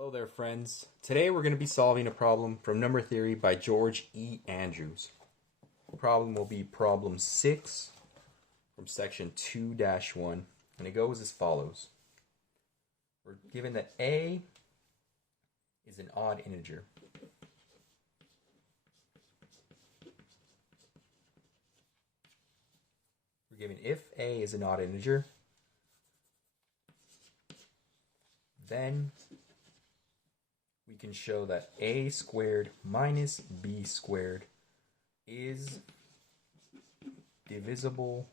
Hello there, friends. Today we're going to be solving a problem from number theory by George E. Andrews. The problem will be problem 6 from section 2-1, and it goes as follows. We're given that a is an odd integer. We're given if a is an odd integer, then we can show that a squared minus b squared is divisible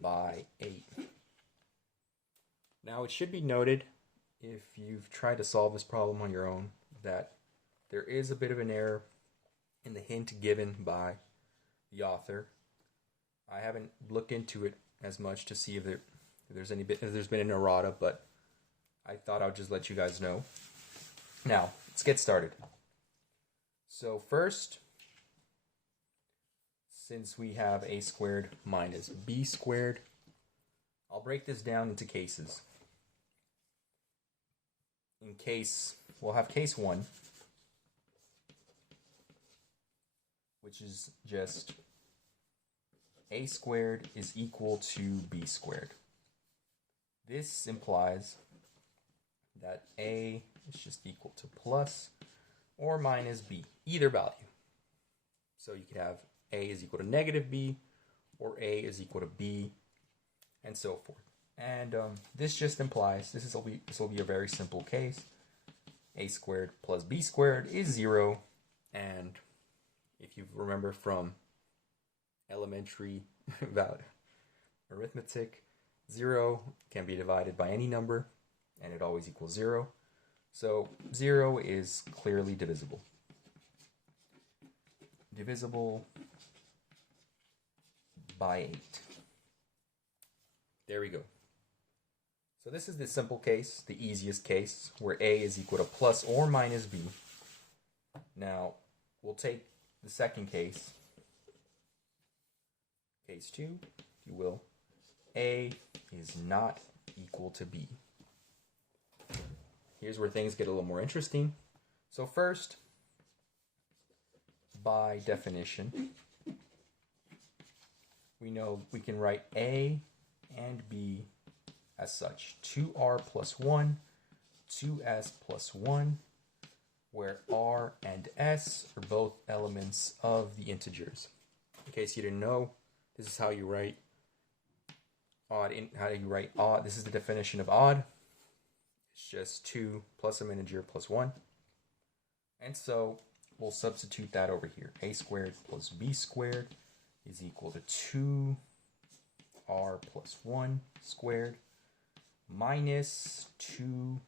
by 8. Now it should be noted, if you've tried to solve this problem on your own, that there is a bit of an error in the hint given by the author. I haven't looked into it as much to see if there's been an errata, but I thought I'd just let you guys know. Now, let's get started. So first, since we have a squared minus b squared, I'll break this down into cases. We'll have case 1, which is just a squared is equal to b squared. This implies that a is just equal to plus or minus b, either value. So you could have a is equal to negative b, or a is equal to b, and so forth. And this just implies, this will be a very simple case. A squared plus b squared is 0, and if you remember from elementary arithmetic, 0 can be divided by any number, and it always equals 0. So 0 is clearly divisible. Divisible by 8. There we go. So this is the simple case, the easiest case, where a is equal to plus or minus b. Now, we'll take the second case, case 2, if you will. A is not equal to b. Here's where things get a little more interesting. So first, by definition, we know we can write a and b as such. 2r plus 1, 2s plus 1, where r and s are both elements of the integers. In case you didn't know, this is how you write odd. Odd? This is the definition of odd. It's just 2 plus some integer plus 1. And so we'll substitute that over here. A squared plus b squared is equal to 2r plus 1 squared minus 2s.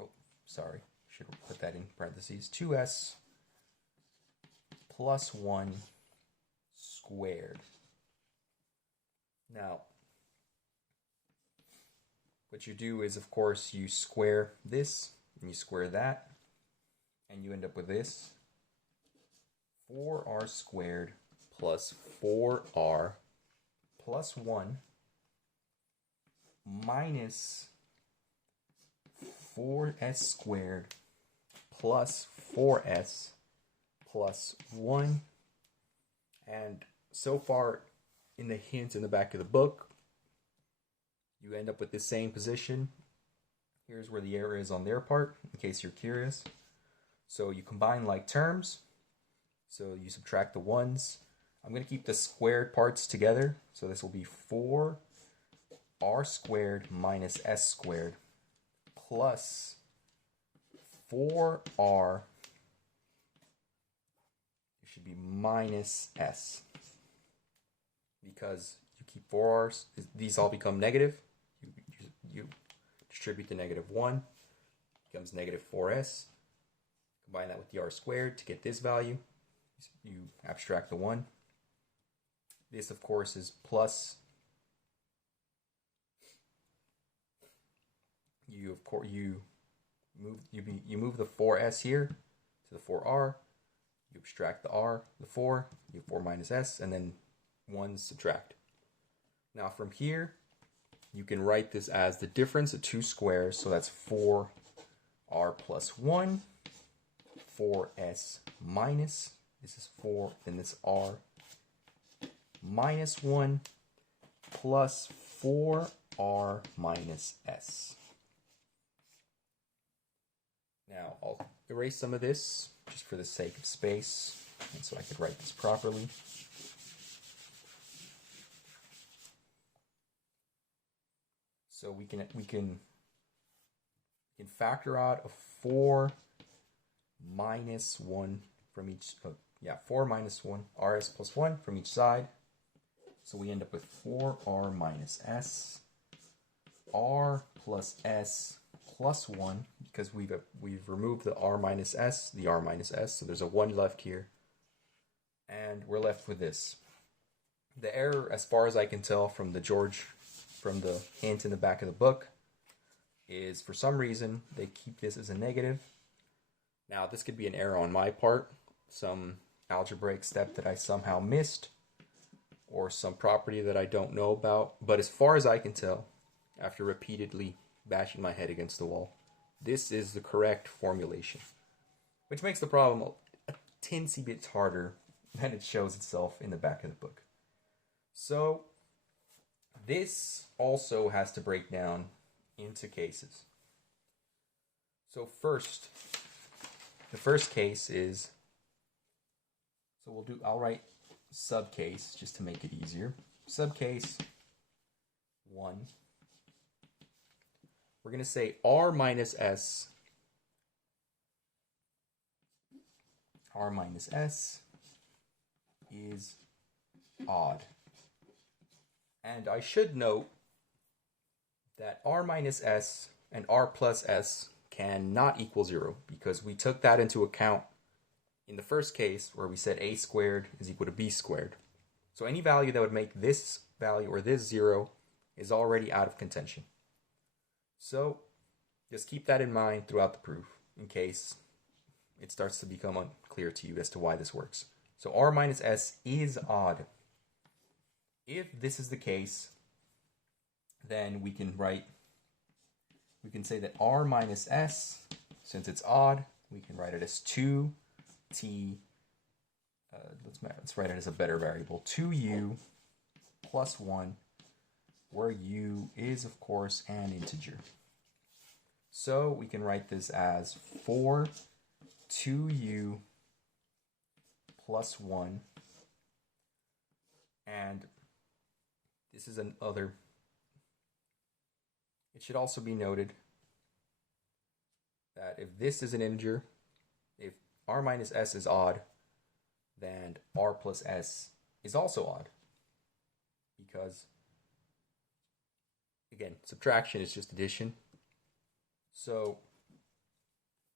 Oh, sorry. Should put that in parentheses. 2s plus 1 squared. Now, what you do is, of course, you square this, and you square that, and you end up with this. 4r squared plus 4r plus 1 minus 4s squared plus 4s plus 1. And so far in the hint in the back of the book, you end up with the same position. Here's where the error is on their part, in case you're curious. So you combine like terms. So you subtract the 1s. I'm going to keep the squared parts together. So this will be 4r squared minus s squared plus 4r. It should be minus s. Because you keep 4r's, these all become negative. You distribute the negative 1, becomes negative 4s. Combine that with the r squared to get this value. You abstract the 1. This, of course, is plus. You move the 4s here to the 4r. You abstract the r, the 4. You have 4 minus s, and then 1 subtract. Now from here, you can write this as the difference of two squares, so that's 4r plus 1, 4s minus, this is 4, and this r minus 1, plus 4r minus s. Now, I'll erase some of this, just for the sake of space, and so I could write this properly. So we can factor out a 4 minus 1 from each, 4 minus 1, rs plus 1 from each side. So we end up with 4r minus s, r plus s plus 1, because we've removed the r minus s, so there's a 1 left here. And we're left with this. The error, as far as I can tell from the hint in the back of the book, is for some reason they keep this as a negative. Now, this could be an error on my part, some algebraic step that I somehow missed, or some property that I don't know about. But as far as I can tell, after repeatedly bashing my head against the wall, this is the correct formulation, which makes the problem a teensy bit harder than it shows itself in the back of the book. So this also has to break down into cases. So first, the first case is, I'll write subcase just to make it easier. Subcase 1. We're going to say r minus s is odd. And I should note that r minus s and r plus s cannot equal 0, because we took that into account in the first case where we said a squared is equal to b squared. So any value that would make this value or this 0 is already out of contention. So just keep that in mind throughout the proof in case it starts to become unclear to you as to why this works. So r minus s is odd. If this is the case, then we can say that r minus s, since it's odd, we can write it as 2t, let's write it as a better variable, 2u plus 1, where u is, of course, an integer. So we can write this as 4 2u plus 1, and this is another. It should also be noted that if this is an integer, if r minus s is odd, then r plus s is also odd. Because, again, subtraction is just addition. So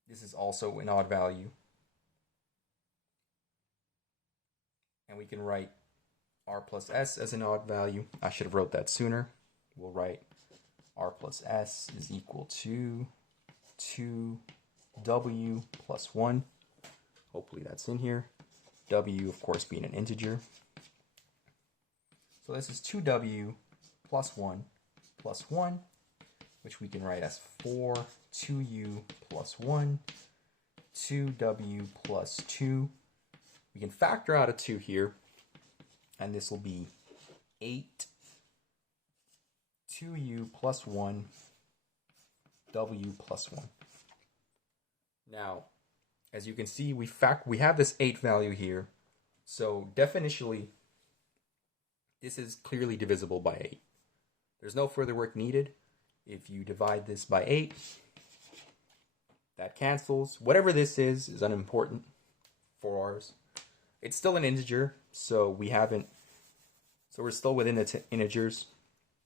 this is also an odd value. And we can write r plus s as an odd value. I should have wrote that sooner. We'll write r plus s is equal to 2w plus 1. Hopefully that's in here. W, of course, being an integer. So this is 2w plus 1, which we can write as 4 2u plus 1, 2w plus 2. We can factor out a 2 here, and this will be 8 2u plus 1, w plus 1. Now, as you can see, we have this 8 value here, so definitionally, this is clearly divisible by 8. There's no further work needed. If you divide this by 8, that cancels. Whatever this is unimportant for ours. It's still an integer, so we're still within the integers,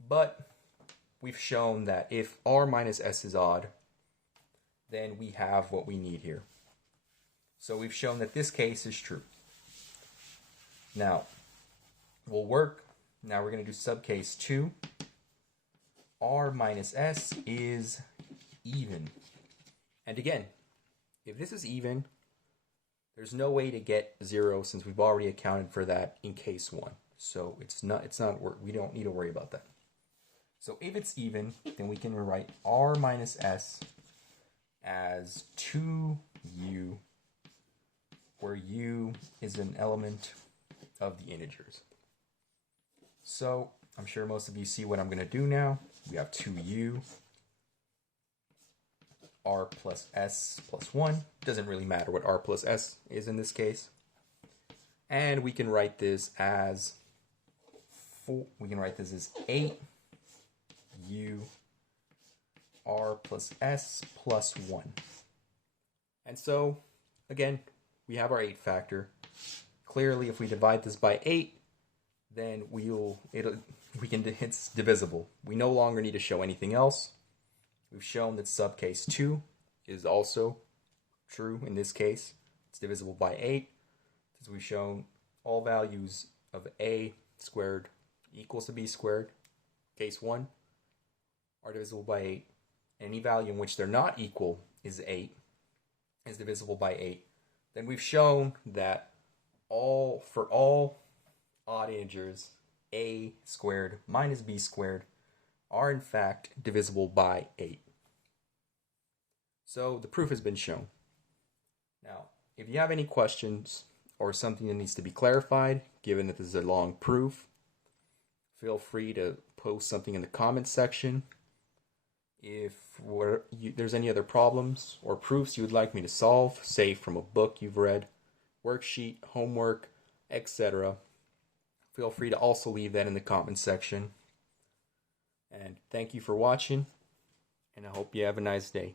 but we've shown that if r minus s is odd, then we have what we need here. So we've shown that this case is true. Now, we're going to do subcase 2. R minus s is even. And again, if this is even, there's no way to get 0 since we've already accounted for that in case 1. So we don't need to worry about that. So if it's even, then we can rewrite r minus s as 2u, where u is an element of the integers. So I'm sure most of you see what I'm going to do now. We have 2u, r plus s plus 1. Doesn't really matter what r plus s is in this case. And we can write this as 8u r plus s plus 1. And so, again, we have our 8 factor. Clearly, if we divide this by 8, then it's divisible. We no longer need to show anything else. We've shown that subcase 2 is also true in this case. It's divisible by 8. As we've shown, all values of a squared equals to b squared, case 1, are divisible by 8. Any value in which they're not equal is 8, is divisible by 8. Then we've shown that for all odd integers, a squared minus b squared are in fact divisible by 8. So the proof has been shown. Now, if you have any questions or something that needs to be clarified, given that this is a long proof, feel free to post something in the comments section. If there's any other problems or proofs you would like me to solve, say from a book you've read, worksheet, homework, etc., feel free to also leave that in the comments section. And thank you for watching, and I hope you have a nice day.